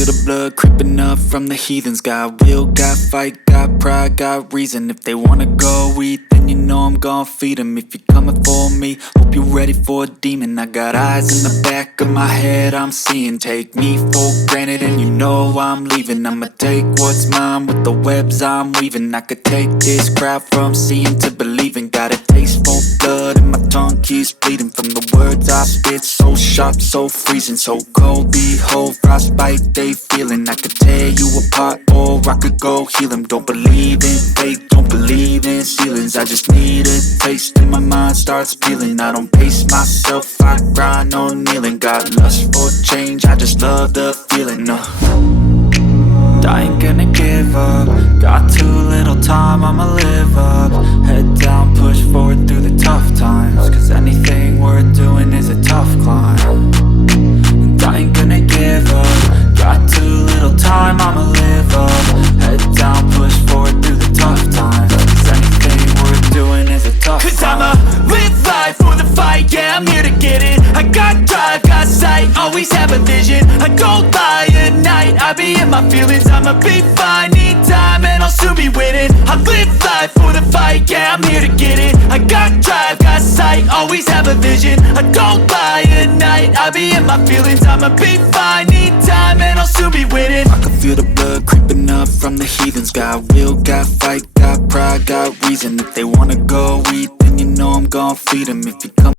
feel the blood creeping up from the heathens. Got will, got fight, got pride, got reason. If they wanna go eat, then you know I'm gon' feed them. If you're coming for me, hope you're ready for a demon. I got eyes in the back of my head, I'm seeing. Take me for granted and you know I'm leaving. I'ma take what's mine with the webs I'm weaving. I could take this crowd from seeing to believing. Got a taste for blood and my tongue keeps bleeding from the words I spit. So sharp, so freezing, so cold. Behold, frostbite they feeling. I could tear you apart or I could go heal them. Don't believe in fate, don't believe in ceilings. I just need a taste and my mind starts peeling. I don't pace myself, I grind on kneeling. Got lust for change, I just love the feeling. I ain't gonna give up. Got too little time, I'ma live up. Head down, push forward through the tough times. Cause anything worth doing is a tough climb. And I ain't gonna give up. Got too little time, I'ma live up. Head down, push forward through the tough times. Cause anything worth doing is a tough climb. Cause I'ma live life for the fight, yeah, I'm here to get it. I got drive, got sight, always have a vision. I don't lie at night, I be in my feelings. I'ma be fine, need time and I'll soon be winning. I live life for the fight, yeah, I'm here to get it. I got drive, got sight, always have a vision. I don't lie at night, I be in my feelings. I'ma be fine, need time and I'll soon be winning. I can feel the blood creeping up from the heathens. Got will, got fight, got pride, got reason. If they wanna go eat, then you know I'm gon' feed them. If you come